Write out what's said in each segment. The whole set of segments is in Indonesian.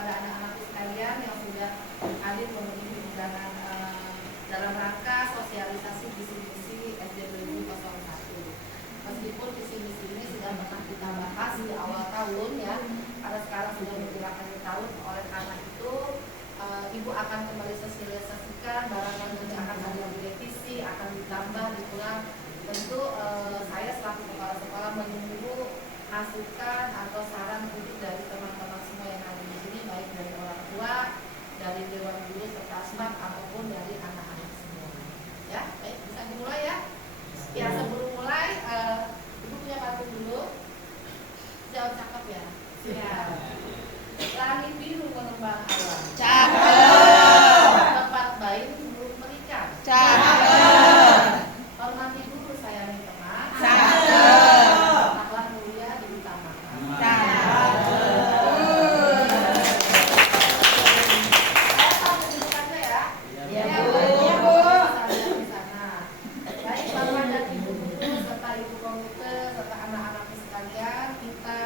kepada anak-anak sekalian yang sudah hadir memenuhi undangan dalam rangka sosialisasi visi misi SD Negeri 01. Meskipun visi misi ini sudah pernah kita bahas di awal tahun ya, karena sekarang sudah menjelang akhir tahun, oleh karena itu Ibu akan kembali sosialisasikan, barangkali nanti akan ada direvisi, akan ditambah, dikurang. Tentu saya selaku kepala sekolah menunggu masukan atau saran kritik dari teman-teman semua yang ada di sini, baik dari orang tua, dari dewan guru serta staf ataupun dari anak-anak semua. Ya, baik, bisa dimulai ya. Ya, sebelum mulai, Ibu punya pantun dulu. Jauh cakep ya. Ya. Langit biru mengembang awan. Cakep. Tempat bayi belum menikah. Cakep. Hormati guru, sayangi teman. Cakep. Akhlak mulia diutamakan. Cakep. Saya sambung duduk aja ya. Iya, Ya, Bu. Iya, Bu. Saya di sana. Baik, Bapak dan Ibu guru serta Ibu komite serta anak-anak sekalian, kita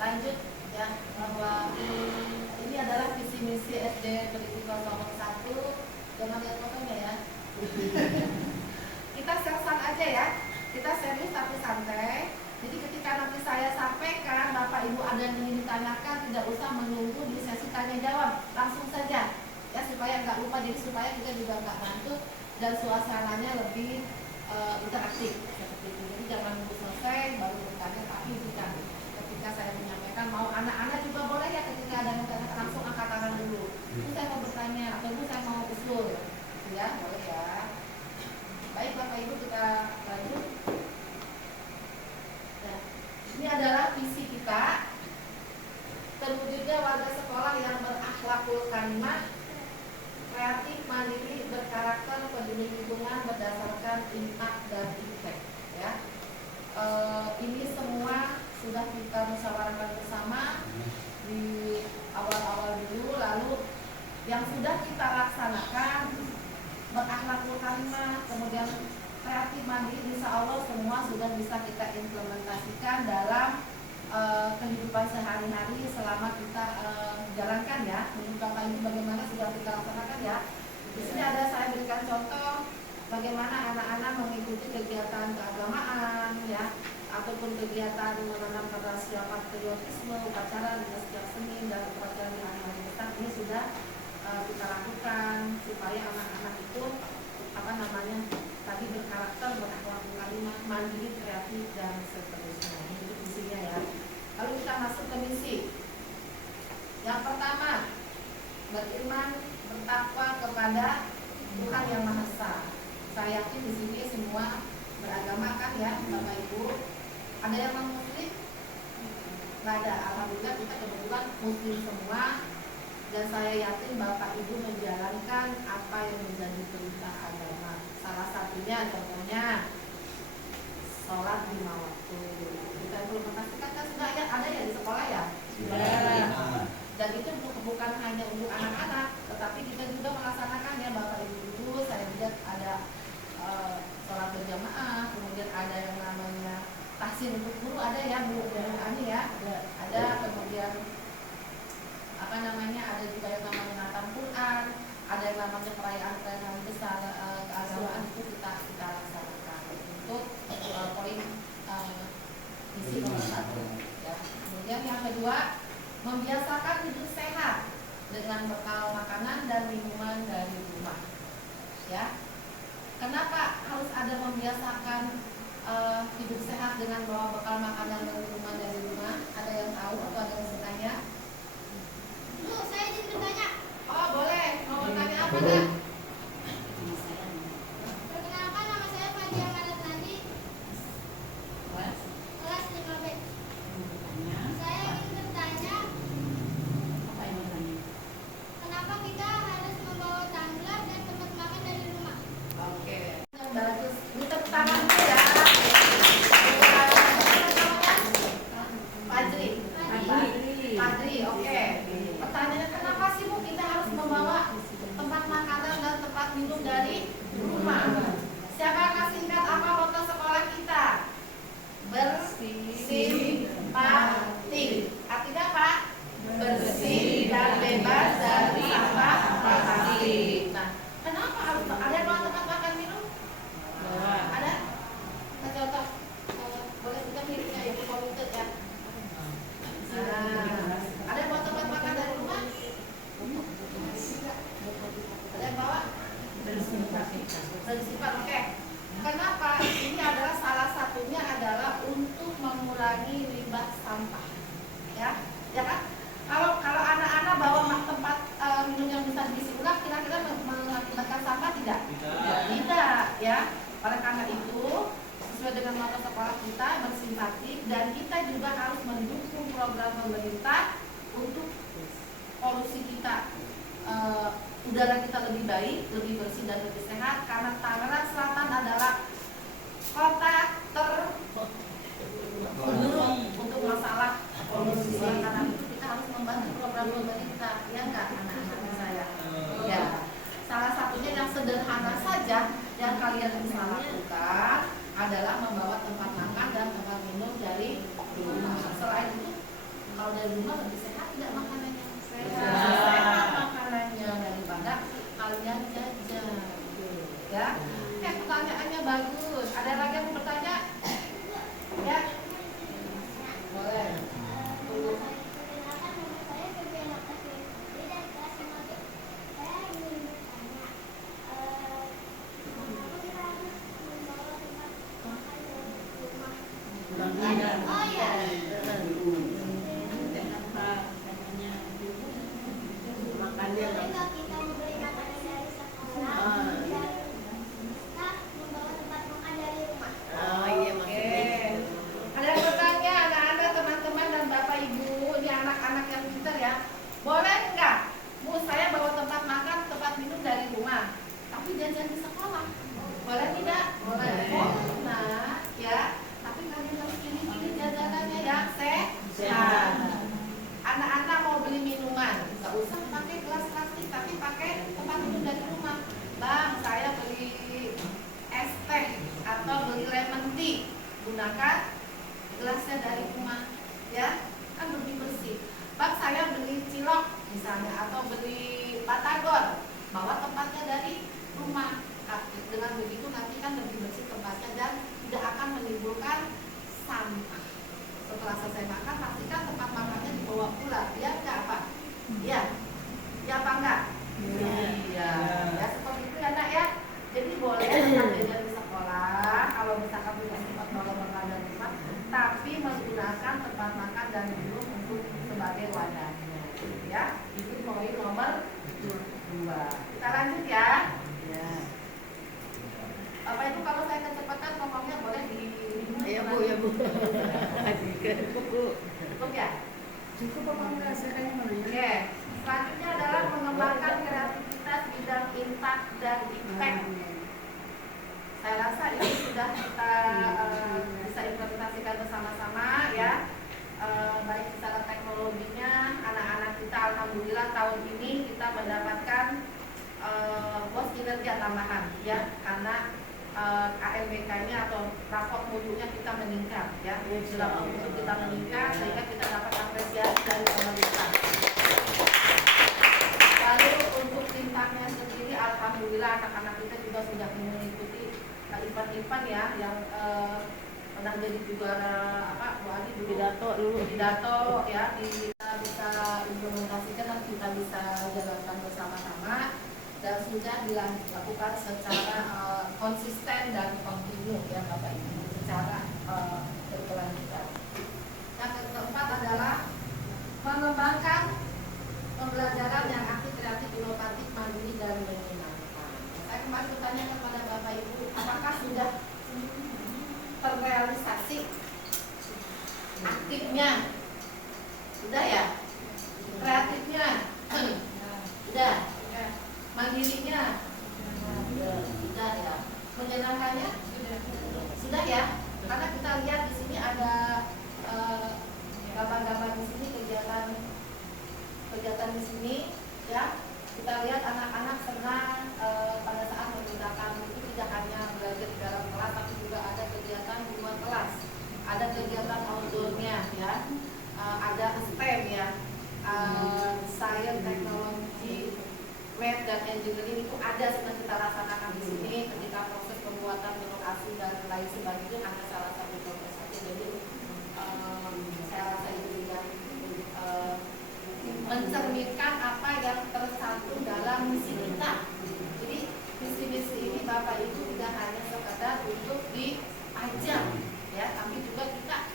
lanjut ya, bahwa ini adalah visi misi SD Negeri 01. Jangan lihat fotonya ya. Kita sersan aja ya. Kita serius tapi santai. Jadi ketika nanti saya sampaikan, Bapak Ibu ada yang ingin ditanyakan, tidak usah menunggu di sesi tanya jawab, langsung saja ya, supaya nggak lupa. Jadi supaya kita juga nggak ngantuk dan suasananya lebih interaktif seperti itu. Jadi jangan nunggu selesai baru bertanya, tapi ketika saya menyampaikan, mau anak-anak juga boleh ya, ketika ada yang bertanya langsung angkat tangan dulu. Bu, saya mau bertanya, atau Bu, saya mau usul, ya boleh ya. Baik Bapak Ibu, kita lanjut. Nah, ini adalah visi kita, terwujudnya warga sekolah yang berakhlakul karimah, kreatif, mandiri, berkarakter, peduli lingkungan berdasarkan impact dan impact. Ya, ini semua sudah kita musyawarahkan bersama di awal-awal dulu, lalu yang sudah kita laksanakan berakhlakul karimah, kemudian kreatif mandiri, insya Allah semua sudah bisa kita implementasikan dalam kehidupan sehari-hari selama kita jalankan ya. Menurut Bapak Ibu bagaimana sudah kita laksanakan ya. Di sini ada saya berikan contoh bagaimana anak-anak mengikuti kegiatan keagamaan ya, ataupun kegiatan menanam rasa patriotisme, upacara dinas seni dan upacara di hari-hari besar. Ini sudah kita lakukan supaya anak-anak itu tadi berkarakter, berakhlakul karimah, mandiri, kreatif dan seterusnya. Ini visinya ya. Lalu kita masuk ke misi. Yang pertama, beriman, bertakwa kepada Tuhan Yang Maha Esa. Saya yakin di sini semua beragama kan ya, Bapak Ibu. Ada yang non muslim? Nggak ada. Alhamdulillah kita kebetulan muslim semua. Dan saya yakin Bapak Ibu menjalankan apa yang menjadi perintah agama. Salah satunya contohnya sholat 5 waktu. Kita implementasikan kan sudah ada ya di sekolah ya. Dan itu bukan hanya untuk anak-anak, tetapi kita juga melaksanakannya Bapak Ibu guru. Saya lihat ada sholat berjamaah, kemudian ada yang namanya tahsin untuk guru, ada ya Bu Ani ya, ada kemudian ada juga yang namanya Natal Quran, ada yang namanya perayaan hari besar keagamaan, itu kita laksanakan untuk poin misi nomor 1 ya. Kemudian yang kedua, membiasakan hidup sehat dengan bekal makanan dan minuman dari rumah ya. Kenapa harus ada membiasakan hidup sehat dengan bawa bekal makanan dan minuman dari rumah? Ada yang tahu atau ada yang bertanya? Bu, saya izin bertanya. Oh boleh, mau bertanya apa nak? Perkenalkan, nama saya Fadia Maret Nandi, kelas 5B. Saya ingin bertanya, kenapa kita harus membawa tumbler dan tempat makan dari rumah? Oke, bagus. Ini tepuk tangan dulu ya. Padri, oke. Pertanyaannya kenapa sih Bu kita harus membawa tempat makanan Bersifat oke. Kenapa? Ini adalah salah satunya adalah untuk mengurangi limbah sampah. Ya, ya kan? Kalau anak-anak bawa tempat minum yang bisa diisi ulang, kira-kira mengakibatkan sampah tidak? Tidak, ya. Oleh karena itu, sesuai dengan motto sekolah kita bersimpati dan kita juga harus mendukung program pemerintah untuk polusi kita, udara kita lebih baik, lebih bersih dan lebih sehat. Karena Tangerang Selatan adalah kota terburuk untuk masalah polusi. Karena itu kita harus membantu program pemerintah, ya enggak anak-anak saya? Ya. Salah satunya yang sederhana saja yang kalian bisa lakukan adalah membawa tempat makan dan tempat minum dari rumah. Selain itu, kalau dari rumah lebih sehat tidak makanannya? Sehat makanannya daripada kalian jajan. Ya, pertanyaannya bagus. Ada lagi yang mau bertanya? Ya, boleh. Tunggu. Oh iya. Ketika kita membeli makanan dari sekolah, kita membawa tempat makan dari rumah. Oke. Ada yang bertanya, anak-anak, teman-teman dan bapak ibu, ini anak-anak yang pintar ya. Boleh nggak? Bu, saya bawa tempat makan, tempat minum dari rumah, tapi jajan di sekolah. Boleh tidak? Boleh. Nah, ya. Tapi kalian harus pilih-pilih jajanannya yang sehat. Anak-anak mau beli minuman, nggak usah pakai gelas plastik, tapi pakai tempat minum dari rumah. Bang, saya beli es teh atau beli lemon tea, gunakan gelasnya dari rumah, ya kan lebih bersih. Bang, saya beli cilok misalnya atau beli batagor, bawa tempatnya dari rumah. Dengan begitu nanti kan lebih bersih tempatnya dan tidak akan menimbulkan sampah. Setelah selesai makan, pastikan tempat makannya dibawa pulang. Ya, enggak apa? Ya, ya apa enggak? Iya. Ya seperti itu ya nak ya. Jadi boleh tetap jajan di sekolah. Kalau misalkan tidak sempat bawa bekal dari rumah, tapi menggunakan tempat makan dan minum untuk sebagai wadahnya. Ya, itu poin nomor 2. Kita lanjut ya. Ya. Bapak Ibu, kalau saya kecepatan ngomongnya boleh di Ya Bu, ya Bu. Cukup ya? Cukup apa enggak? Saya tanya mana ya? Oke. Selanjutnya adalah mengembangkan kreativitas bidang impact dan impact. Saya rasa ini sudah kita bisa implementasikan bersama-sama ya. Baik secara teknologinya, anak-anak kita alhamdulillah tahun ini kita mendapatkan bos kinerja tambahan ya, karena KMBK-nya atau raport mutunya kita meningkat ya, dalam untuk kita meningkat sehingga kita dapat apresiasi dari pemerintah. Lalu untuk impaknya sendiri, alhamdulillah anak-anak kita juga sudah mengikuti event-event ya yang pernah jadi juara Bu Adi dulu pidato ya, kita bisa implementasikan dan kita bisa jalankan bersama-sama. Dan sudah dilakukan secara konsisten dan kontinu ya Bapak Ibu, secara berkelanjutan. Yang keempat adalah mengembangkan pembelajaran yang aktif, kreatif, inovatif, mandiri dan menyenangkan. Saya kemarin bertanya kepada Bapak Ibu, apakah sudah terrealisasi aktifnya? Sudah ya? Kreatifnya? Sudah. Mandirinya sudah ya, menyenangkannya sudah ya, karena kita lihat di sini ada gambar-gambar di sini, kegiatan di sini ya. Kita lihat anak-anak senang pada saat menggunakan itu, tidak hanya belajar di dalam kelas tapi juga ada kegiatan di luar kelas, ada kegiatan outdoornya ya, ada STEM ya, science, teknologi, math dan engineering itu ada sedang kita laksanakan di sini ketika proses pembuatan lokasi dan lain sebagainya, ada salah satu proses saja. Jadi saya rasa itu juga mencerminkan apa yang tersatu dalam misi kita. Jadi misi-misi ini Bapak Ibu tidak hanya sekedar untuk diajar, ya, tapi juga kita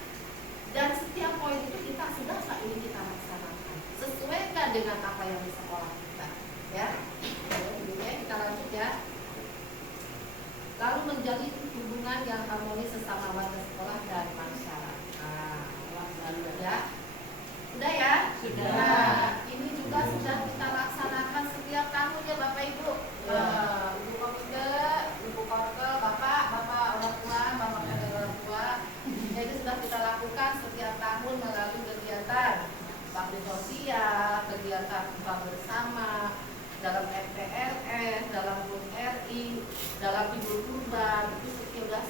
dan setiap poin itu kita sudah saat ini kita laksanakan sesuaikan dengan apa yang di sekolah kita, ya. Oke, kita lanjut ya. Lalu menjalin hubungan yang harmonis sesama warga sekolah dan masyarakat. Ya. Sudah ya? Sudah. Nah, ini juga sudah kita laksanakan setiap tahun ya Bapak Ibu. Ibu Komite, Ibu Korkel, Bapak orang tua, Bapak dan orang tua. Jadi sudah kita lakukan setiap tahun melalui kegiatan bakti sosial, kegiatan buka bersama, dalam MPLS, dalam BUN RI, dalam Idul Kurban, itu sudah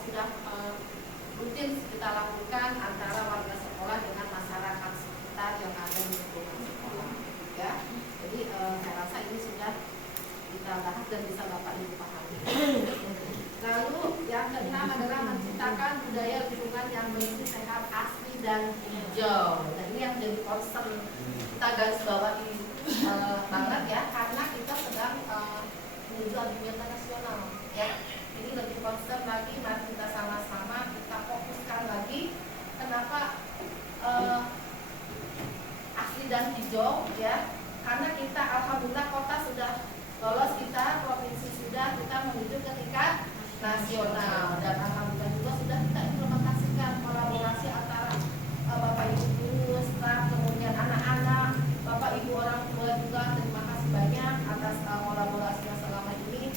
rutin kita lakukan antara warga sekolah dengan masyarakat sekitar yang ada di lingkungan sekolah, ya. Jadi saya rasa ini sudah kita bahas dan bisa Bapak Ibu pahami. Lalu yang keenam adalah menciptakan budaya lingkungan yang bersih, sehat, asri dan hijau. Dan ini yang jadi concern kita garis bawahi banget ya, karena kita sedang menuju agenda nasional, ya. Ini lebih concern lagi, mari kita sama-sama kita fokuskan lagi. Kenapa asli dan hijau, ya? Karena kita alhamdulillah kota sudah lolos, kita provinsi sudah, kita menuju ke tingkat nasional, dan alhamdulillah juga sudah kita implementasikan kolaborasi antara Bapak Ibu guru, staf, kemudian anak-anak, Bapak Ibu orang tua juga. Terima kasih banyak atas kolaborasinya selama ini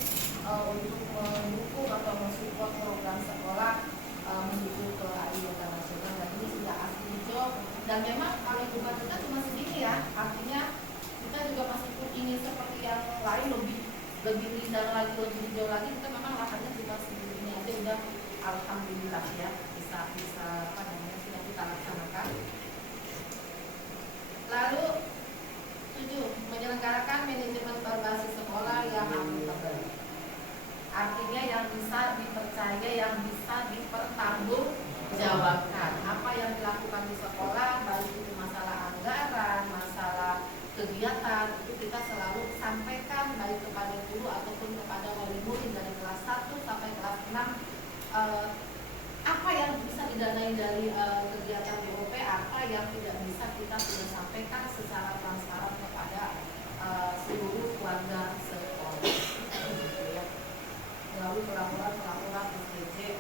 untuk mendukung atau mensupport program sekolah menuju ke agenda nasional, dan ini sudah asli hijau. Dan memang kalau lingkungan kita cuma segini ya, artinya kita juga masih ingin seperti yang lain, lebih indah lagi, lebih hijau lagi. Kita memang lahannya cuma segini aja, udah alhamdulillah ya, bisa apa namanya sudah kita laksanakan. Lalu 7, menyelenggarakan manajemen berbasis sekolah yang akuntabel. Artinya yang bisa dipercaya, yang bisa dipertanggungjawabkan. Apa yang dilakukan di sekolah, baik itu masalah anggaran, masalah kegiatan, itu kita selalu sampaikan baik kepada guru ataupun kepada wali murid dari kelas 1 sampai kelas 6. Apa yang bisa didanai dari kegiatan BOP, apa yang tidak bisa, kita sudah sampaikan secara transparan kepada seluruh warga sekolah. Melalui pelaporan SDJ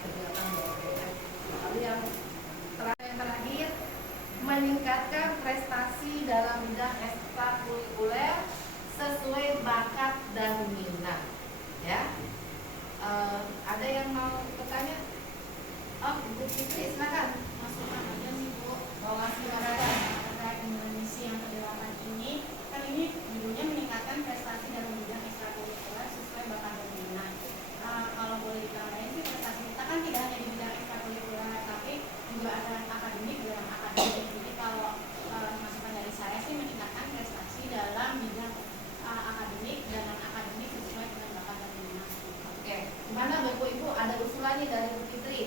kegiatan BOP. Lalu yang terakhir, meningkatkan prestasi dalam bidang ekstrakurikuler sesuai bakat dan minat, ya. Ada yang mau bertanya? Oh, Ibu Fitri, silakan. Masukan aja sih Bu. Mau ngasih makanan? Terkait dengan misi yang ke-8 ini, kan ini judulnya meningkatkan prestasi dalam bidang ekstrakurikuler sesuai bakat dan minat. Kalau boleh ditambahin sih, prestasi kita kan tidak hanya di bidang ekstrakurikuler, tapi juga ada akademik dalam akademik. Jadi kalau masukan dari saya sih meningkatkan prestasi dalam bidang akademik dan non-akademik sesuai dengan bakat dan minat. Oke, gimana Bapak Ibu, ada usulannya dari Bu Fitri?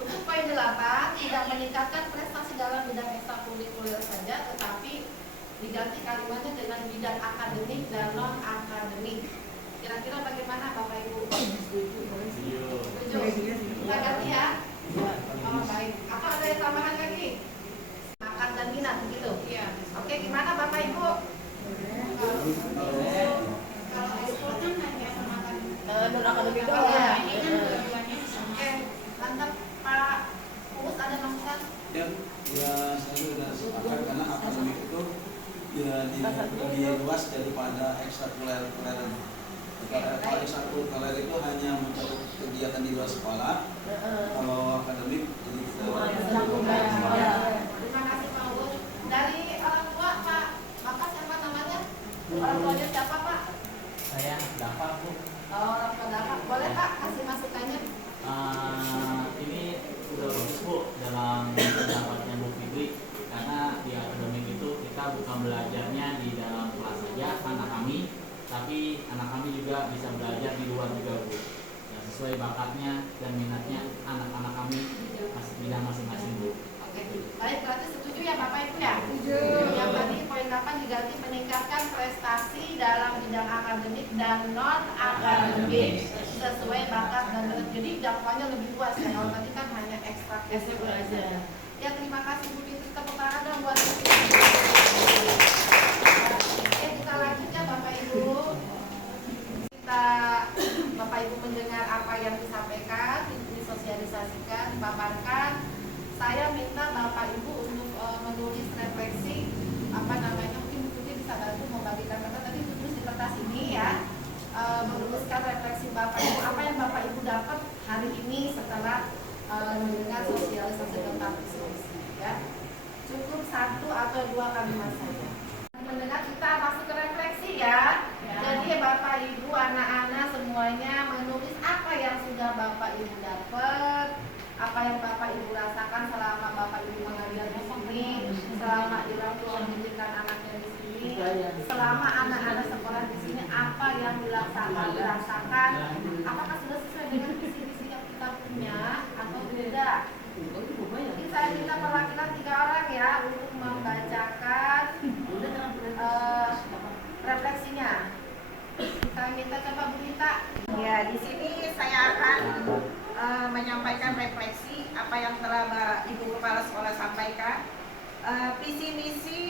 Untuk poin 8, tidak meningkatkan prestasi dalam bidang ekstrakurikuler saja, tetapi diganti kalimatnya dengan bidang akademik dan non-akademik. Kira-kira bagaimana Bapak Ibu? Setuju? Kita ganti ya? Oh, baik. Atau ada yang tambahan lagi? Bakat dan minat, begitu? Iya. Oke, gimana Bapak Ibu? Kalau ekspor kan hanya sama non-akademik doang. Iya. Ini kan dua-duanya bisa. Oke, mantap. Pak Uus ada masukan? Ya, saya sudah sepakat karena akademik itu lebih luas daripada ekstrakurikuler. Kalau ekstrakurikuler itu hanya mencakup kegiatan di luar sekolah. Kalau akademik jadi Terima kasih Pak Uus. Dari orang tua Pak, Bapak siapa namanya? Orang tuanya siapa Pak? Saya dapat Bu. Oh, orang tua Bapak. Boleh Pak kasih masukannya? Ini udah bagus Bu dalam pendapatnya Bu Fitri, karena di akademik itu kita bukan belajarnya di dalam kelas saja anak kami, tapi anak kami juga bisa belajar di luar juga Bu, ya, sesuai bakatnya dan minatnya anak-anak kami bidang masing-masing Bu. Oke, baik, berarti setuju ya Bapak Ibu ya? Setuju. Yang tadi poin 8 diganti meningkatkan prestasi dalam bidang akademik dan non-akademik. jadi jangkauannya lebih luas ya. Kalau tadi kan hanya ekstrakurikuler aja. Ya terima kasih Bu Fitri, tepuk tangan dong buat Bu Fitri. Oke, kita lanjutnya Bapak Ibu. Kita Bapak Ibu mendengar apa yang disampaikan, disosialisasikan, dipaparkan. Saya minta Bapak Ibu untuk menulis refleksi mungkin Bu Fitri bisa bantu membagikan kata tadi tulis di kertas ini ya. Menuliskan refleksi Bapak Ibu, apa yang Bapak Ibu dapat hari ini setelah mendengar sosialisasi tentang visi ya. Cukup 1 atau 2 kalimat saja. Mendengar kita masuk ke refleksi ya. Jadi Bapak Ibu, anak-anak semuanya menulis apa yang sudah Bapak Ibu dapat, apa yang Bapak Ibu rasakan selama Bapak Ibu mengajar di sini, selama Ibu pendidikan anaknya di sini, selama anak-anak sekolah di sini, apa yang dirasakan, apakah sudah sesuai dengan visi-visi yang kita punya atau tidak. Ini saya minta perwakilan 3 orang ya untuk membacakan refleksinya. Saya minta coba Bu Rita. Ya, di sini saya akan menyampaikan refleksi apa yang telah Ibu Kepala Sekolah sampaikan. Visi misi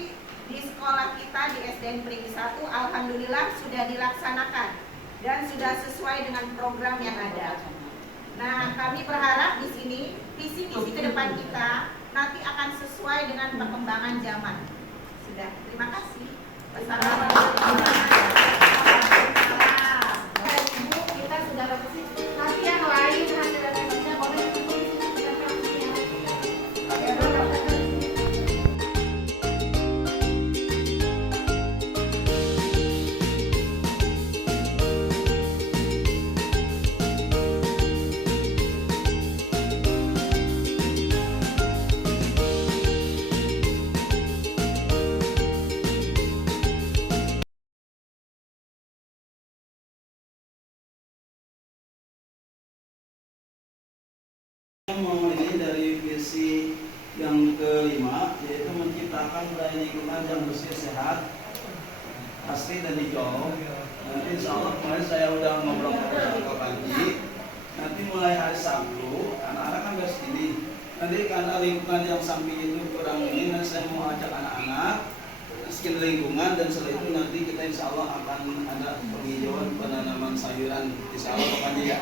di sekolah kita di SDN Perigi 1 alhamdulillah sudah dilaksanakan dan sudah sesuai dengan program yang ada. Nah, kami berharap di sini visi misi ke depan kita nanti akan sesuai dengan perkembangan zaman. Sudah, terima kasih. Ibu, kita sudah refleksi. Nanti yang lain hasil refleksinya boleh ditulis di refleksinya. Ini dari visi yang kelima, yaitu menciptakan budaya lingkungan yang bersih, sehat, asri dan hijau. Nanti insya Allah kemarin saya udah ngobrol-ngobrol ke Panji. Nanti mulai hari Sabtu, anak-anak kan harus ini. Nanti karena lingkungan yang samping itu kurang ini, dan saya mau ajak anak-anak skill lingkungan, dan setelah itu nanti kita insya Allah akan ada penghijauan penanaman sayuran. Insya Allah Pak Panji ya.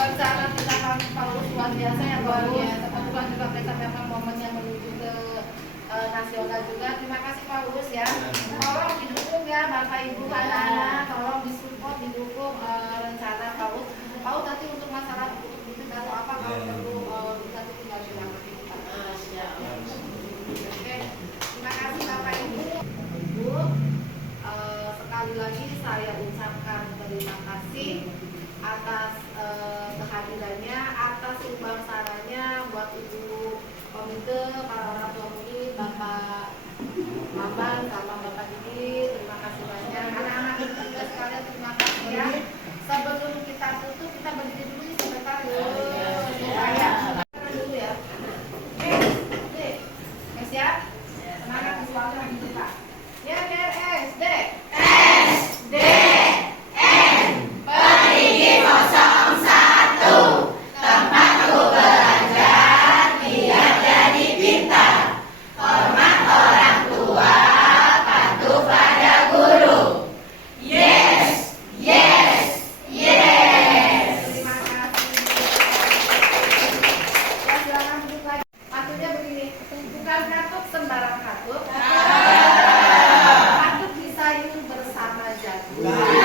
Rencana kita kami Paulus luar biasa ya Paulus. Kebetulan juga kita memang momennya menuju ke nasional juga. Terima kasih Paulus ya. Tolong didukung ya Bapak Ibu anak-anak, tolong disupport, didukung rencana Paulus. Paulus nanti untuk masalah itu atau apa kalau perlu kita tinggal bilang nanti kita. Oke, terima kasih Bapak Ibu. Ibu, sekali lagi saya ucapkan terima kasih atas kehadirannya, atas sumbang sarannya buat Ibu Komite, para orang tua murid, Bapak Maman sama Bapak Didi, terima kasih banyak. Anak-anak juga sekalian terima kasih ya. Sebelum kita tutup, kita berdiri dulu nih sebentar supaya dulu ya. Siap? Semangat di suara kita. Ya, SD. SD. Perigi 01, tempatku belajar biar jadi pintar. Hormat orang tua, patuh pada guru. Yes, yes, yes. Terima kasih. Ya, silakan duduk lagi. Patutnya begini, bukan katuk sembarang katuk. Patut disayun bersama jagung.